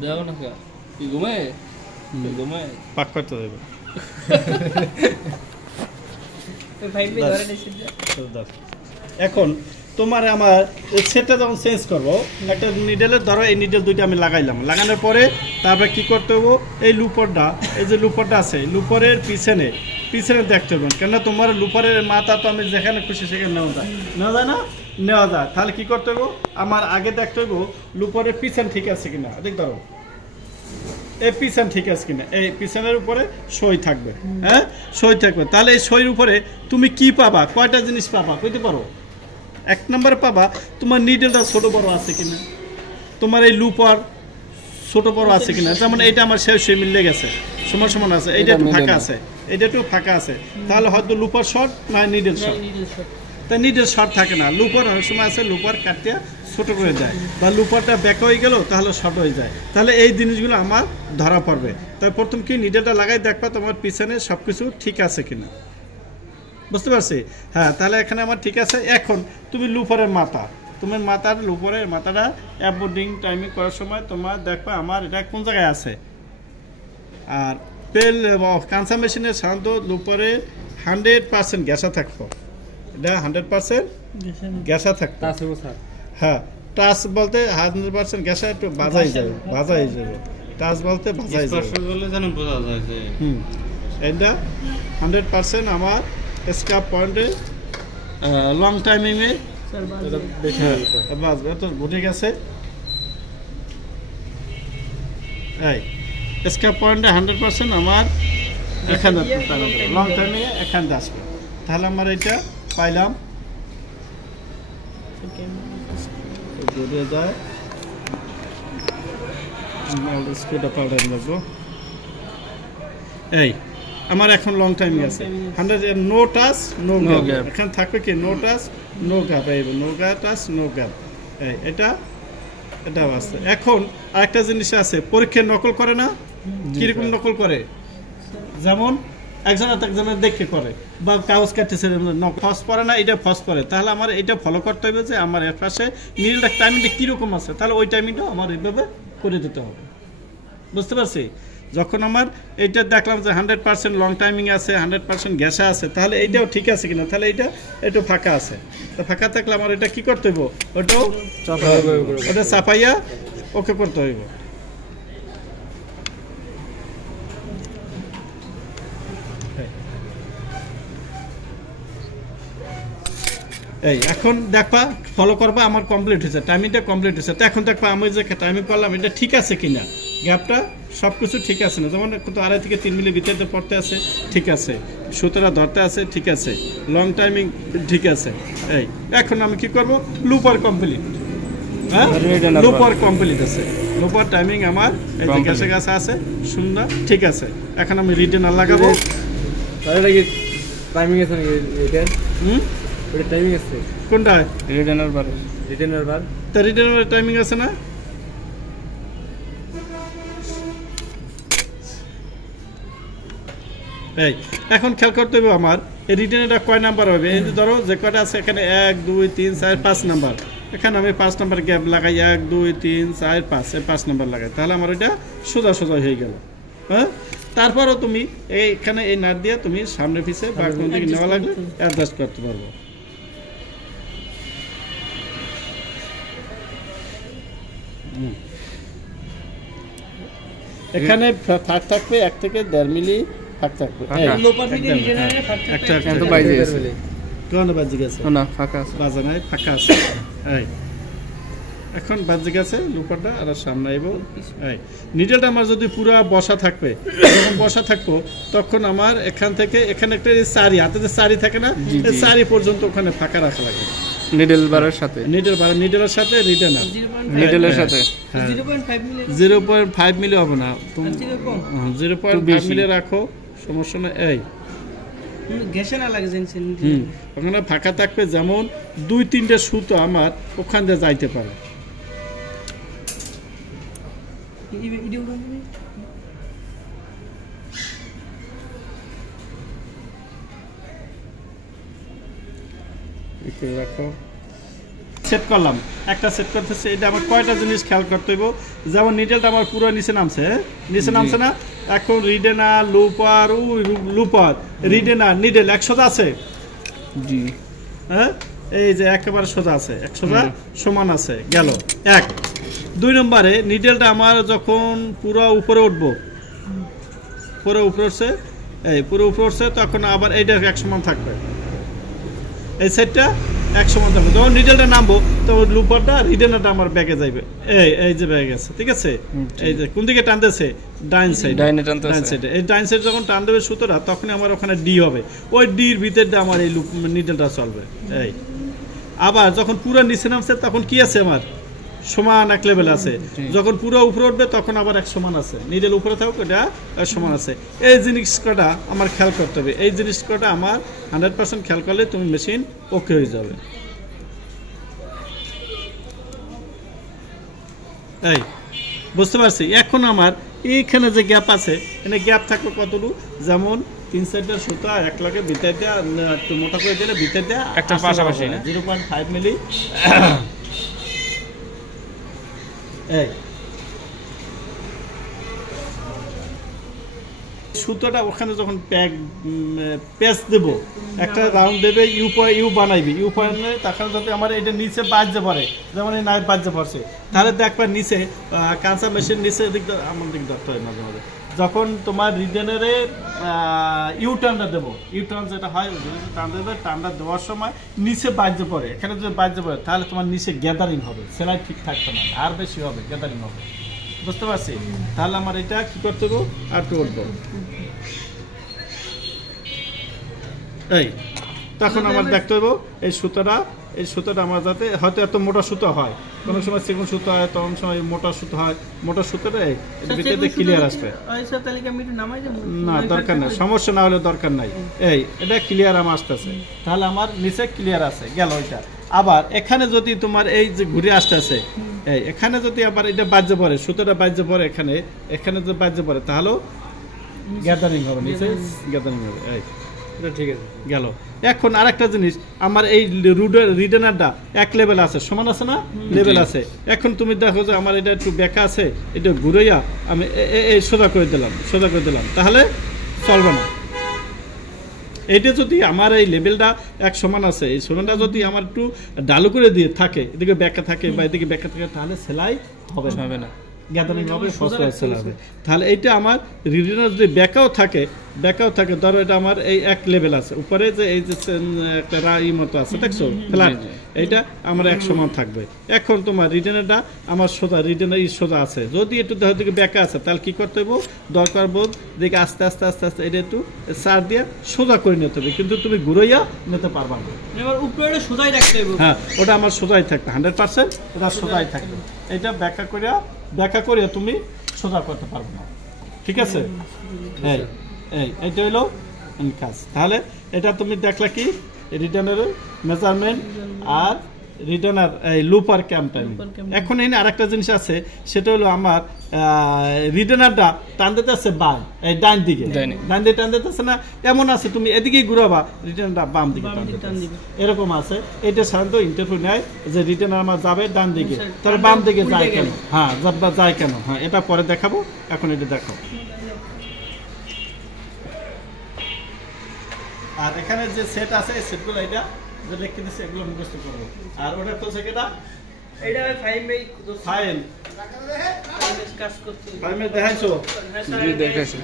দেখো না কি ঘুমায় ঘুমায় পাক করতে দেবে এখন তোমার আমার সেটটা যখন চেঞ্জ করবো একটা নিডেলের ধরো এই নিডেল দুইটা আমি লাগাইলাম লাগানোর পরে তারপরে কি করতে হবো এই লুপরটা এই যে লুপরটা আছে লুপরের পিছনে দেখতে হবে কেননা তোমার লুপরের মাথা তো আমি যেখানে খুশি সেখানে নেওয়া যায় না নেওয়া যায় তাহলে কি করতে হবো আমার আগে দেখতে হবো লুপরের পিছন ঠিক আছে কিনা দেখ ধরো এই পিছন ঠিক আছে কিনা এই পিছনের উপরে সই থাকবে হ্যাঁ সই থাকবে তাহলে এই সইয়ের উপরে তুমি কি পাবা কয়টা জিনিস পাবা কইতে পারো এক নম্বরে পাবা তোমার নিডেলটা ছোট বড় আছে কিনা তোমার এই লুপার ছোট বড় আছে কিনা যেমন এইটা আমার সই মিলে গেছে সমান আছে এইটা একটু ফাঁকা আছে এইটা একটু ফাঁকা আছে তাহলে হয়তো লুপার শর্ট না নিডেল শর্ট তা নিডেল শর্ট থাকে না লুপার অনেক সময় আছে লুপার কাটতে ছোট করে যায় বা লুপারটা ব্যাক হয়ে গেল তাহলে শর্ট হয়ে যায় তাহলে এই জিনিসগুলো আমার ধরা পড়বে তাই প্রথম কি নিডেলটা লাগাই দেখবা তোমার পিছনে সব কিছু ঠিক আছে কিনা বুঝতে পারছি হ্যাঁ তাহলে এখানে আমার ঠিক আছে এখন তুমি লুপারের মাথা তোমার লুপারের মাথাটা অ্যাবোর্ডিং টাইমিং করার সময় তোমার দেখবা আমার এটা কোন জায়গায় আছে আর পেল কাঁচা মেশিনের সাধারণত লুপারে 100% গ্যাসা থাকতো এটা 100% গ্যাসা থাকতো হ্যাঁ টাচ বলতে 100% গ্যাসা একটু বাজাই যাবে টাচ বলতে বাজাই যাবে এটা 100% আমার স্কাপ পয়েন্টে লং টাইমিংয়ে বাজবে তো বুঝে গেছে এই স্কাপ পয়েন্টে 100% আমার এখানে লং টাইমিংয়ে এখানে আসবে তাহলে আমার এটা পাইলাম ঘুরে যায় স্পিডটা পাল্টাই লাগবো এই আমার এখন লং টাইমিং আছে 100 নো টাচ নো গ্যাপ এখানে থাকবে কি নো টাচ নো গ্যাপ এই নো টাচ নো গ্যাপ এই এটা আছে এখন আরেকটা জিনিস আছে পরীক্ষায় নকল করে না কিরকম নকল করে যেমন একজনের দেখে করে বা কাগজ কাটতেছে ফস পরে না এটা ফস পরে তাহলে আমার এটা ফলো করতে হবে যে আমার এর পাশে নীলটা টাইমিংটা কীরকম আছে তাহলে ওই টাইমিংটা আমার এইভাবে করে দিতে হবে বুঝতে পারছি যখন আমার এইটা দেখলাম যে 100% লং টাইমিং আছে 100% গ্যাসা আছে তাহলে এইটাও ঠিক আছে কিনা তাহলে এইটা একটু ফাঁকা আছে তো ফাঁকা থাকলে আমার এটা কি করতে হইব ওটা চাপাইয়া ওকে করতে হইব এই এখন দেখবা ফলো করবা আমার কমপ্লিট হয়েছে টাইমিংটা কমপ্লিট হয়েছে তো এখন দেখবা আমি যে টাইমিং করলাম এটা ঠিক আছে কিনা গ্যাপটা সব কিছু ঠিক আছে না যেমন কিন্তু 2.5 থেকে 3 মিলি ভিতরে পড়তে আছে ঠিক আছে সুতরা ধরতে আছে ঠিক আছে লং টাইমিং ঠিক আছে এই এখন আমি কি করব লুপার কমপ্লিট হ্যাঁ লুপার কমপ্লিট আছে লুপার টাইমিং আমার এই যে কাছে আছে সুন্দর ঠিক আছে এখন আমি রিটেনার লাগাবো তাহলে কি টাইমিং আছে নাকি এটা ওটা টাইমিং আছে কোনটা রিটেনার বার তো রিটেনার টাইমিং আছে না এই এখন খেয়াল করতে হবে আমার এই রিটেনারটা কয় নাম্বার হবে এই যে ধরো যে কয়টা আছে এখানে 1 2 3 4 5 নাম্বার এখানে আমি 5 নাম্বার গ্যাপ লাগাই 1 2 3 4 5 এই 5 নাম্বার লাগাই তাহলে আমার এটা সোজা হয়ে গেল হ্যাঁ তারপরও তুমি এইখানে এই নাট দিয়ে তুমি সামনে পিছে বা কোন দিকে নেওয়া লাগলে অ্যাডজাস্ট করতে পারবো এখানে ফাঁক থাকবে 1 থেকে 1.5 মিলি ফাঁক থাকবে লোপার থেকে রিটেনারে ফাঁক একটা তো বাইরে গেছে কোন বাজে গেছে না ফাঁকা আছে বাজে নাই ফাঁকা আছে এই এখন বাজে গেছে লুপারটা আর সামনে আইবো এই নিডেলটা আমার যদি পুরো বসা থাকবে যখন বসা থাকবো তখন আমার এখান থেকে এখানে একটা সারি হাতে যে সারি থাকে না এই সারি পর্যন্ত ওখানে ফাঁকা রাখা লাগে নিডেল বারের সাথে নিডেলের সাথে রিটেনার নিডেলের সাথে 0.5 মিলি হবে না তুমি 0.5 মিলি রাখো সমস্যা না এই গ্যাসে না লাগে জেনছেন ওখানে ফাঁকা থাকবে যেমন 2-3টে সুতো আমার ওখান দিয়ে যাইতে পারে রাখো সেট করলাম, একটা সেট করতেছে, এটা আমার কয়টা জিনিস খেয়াল করতে হইব। যেমন নিডেলটা আমার পুরো নিচে নামছে, নিচে নামছে না, এখন রিডেনার লুপার লুপার রিডেনার নিডেল এক সোজা আছে, জি হ্যাঁ এই যে একেবারে সোজা আছে, এক সোজা সমান আছে, গেল এক। 2 নম্বরে নিডেলটা আমার যখন পুরো উপরে উঠবো, পুরো উপরে উঠছে, এই পুরো উপরে উঠছে, তখন আবার এইটা এক সমান থাকবে, এই সাইডটা এক সমান থাকবে। যখন নিডেলটা নামবো তখন লুপারটা রিডেনারটা আমার ব্যাগে যাইবে, এই যে ব্যাগে গেছে, ঠিক আছে। এই যে কোন দিকে টানতেছে, ডাইন সাইড, ডাইন সাইডে। এই ডাইন সাইড যখন টান দেবে সুতোটা, তখন আমার ওখানে ডি হবে, ওই ডির ভিতরটা আমার এই নিডেলটা চলবে। এই আবার যখন পুরো নিচে নামছে তখন কি আছে, আমার সমান এক লেভেল আছে। যখন পুরো উপরে উঠবে তখন আবার এক সমান আছে, নিডেল উপরে থাকুক এটা এক সমান আছে। এই জিনিস কটা আমার খেয়াল করতে হবে, এই জিনিস কটা আমার 100% খেয়াল করলে তুমি মেশিন ওকে হয়ে যাবে। এই বুঝতে পারছি। এখন আমার এইখানে যে গ্যাপ আছে, এখানে গ্যাপ থাকবে কতটুকু, যেমন 3 সাইডের সুতা এক লাগে ভিতর দিয়ে একটু মোটা করে দিলে ভিতর দিয়ে একটা পাশাপাশি 0.5 মিলি। এই সুতোটা ওখানে যখন প্যাচ দেবো, একটা রাউন্ড দেবে, ইউ বানাইবি, ইউ বানালে তখন যদি আমার এটা নিচে বাজতে পারে, যেমন এই নাইফ বাজতে পারছে, তাহলে দেখবার নিচে কাঁচা মেশিন নিচে দিক আমার দিক ধরতে হয় মাঝে মাঝে। যখন তোমার রিডেনারে ইউটার্নটা দেবো, ইউটার্ন যেটা হয় টান দেবে, টানটা দেওয়ার সময় নিচে বাজতে পড়ে, এখানে যদি বাজতে পড়ে তাহলে তোমার নিচে গ্যাদারিং হবে, সেলাই ঠিক থাকবে না, আর বেশি হবে, গ্যাদারিং হবে, বুঝতে পারছি। তাহলে আমার এটা কি করতে হবে, আর কি করবো, এই তখন আমার দেখতে হবে এই সুতোটা আমার যাতে, হয়তো এত মোটা সুতো হয়, কোনো সময় চিকন সুতো হয়, তখন সময় মোটা সুতো হয়, মোটা সুতোটা ভিতরে ক্লিয়ার আসবে না, দরকার নেই, সমস্যা না হলে দরকার নাই। এই এটা ক্লিয়ার আমার আসতেছে, তাহলে আমার নিচে ক্লিয়ার আছে, গেল ওইটা। আবার এখানে যদি তোমার এই যে ঘুরে আসতেছে, এই এখানে যদি আবার এটা বাজে পড়ে, সুতোটা বাজে পড়ে, এখানে যদি বাজে পড়ে তাহলেও গ্যাদারিং হবে, নিচে গ্যাদারিং হবে। এই ঠিক আছে, গেল। এখন আরেকটা জিনিস, আমার এই রিডেনারটা এক লেভেল আছে, সমান আছে না, লেভেল আছে। এখন তুমি দেখো যে আমার এটা একটু বেঁকা আছে, এটা ঘুরাইয়া আমি এই সোজা করে দিলাম, তাহলে চলবে না। এটা যদি আমার এই লেভেলটা এক সমান আছে, এই সমানটা যদি আমার একটু ডালু করে দিয়ে থাকে, এদিকে বেঁকা থাকে বা এদিকে বেঁকা থাকে, তাহলে সেলাই হবে না, গ্যাদারিং হবে, সেলাই হবে। তাহলে এইটা আমার রিডেনার যদি বেঁকাও থাকে, ধরো এটা আমার এই এক লেভেল আছে, উপরে যে এই যে একটা মতো আছে, দেখছো ফ্ল্যাট, এইটা আমার এক সমান থাকবে। এখন তোমার রিডেনারটা আমার সোজা আছে, যদি একটু দেহ দিকে বেঁকা আছে, তাহলে কি করতে হবে, দরকার বোধ দেখে আস্তে এটা একটু সার দিয়ে সোজা করে নিতে হবে, কিন্তু তুমি ঘুরাইয়া নিতে পারবা না, উপরে সোজাই রাখতে হবে। হ্যাঁ, ওটা আমার সোজাই থাকবে, 100% ওটা সোজাই থাকবে। এটা ব্যাখ্যা করে তুমি সোজা করতে পারবে না, ঠিক আছে। এইটা হলো কাজ। তাহলে এটা তুমি দেখলা কি, রিটার্নারের মেজারমেন্ট আর রিটার্নার এই লুপার ক্যাম্প টাইমিং। এখন এই আরেকটা জিনিস আছে, সেটা হলো আমার রিটার্নারটা টান দিতে আছে এই ডান দিকে টান দিতে আছে না, এমন আছে তুমি এদিকেই ঘুরাবা, রিটার্নারটা বাম দিকে টান দিবে, এরকম আছে। এটা সাধারণত ইন্টারভিউ নেয় যে রিটার্নার আমার যাবে ডান দিকে, তাহলে বাম দিকে যায় কেন, হ্যাঁ যায় কেন, হ্যাঁ এটা পরে দেখাবো, এখন এটা দেখো। আর এখানে যে সেট আছে, এই সেটগুলো এটা যে লিখে দিচ্ছে, এগুলো মুখস্থ করবো। আর ওটা তো সেটা এটা ফাইল কাজ করতে দেখাইছো, দেখাইছো।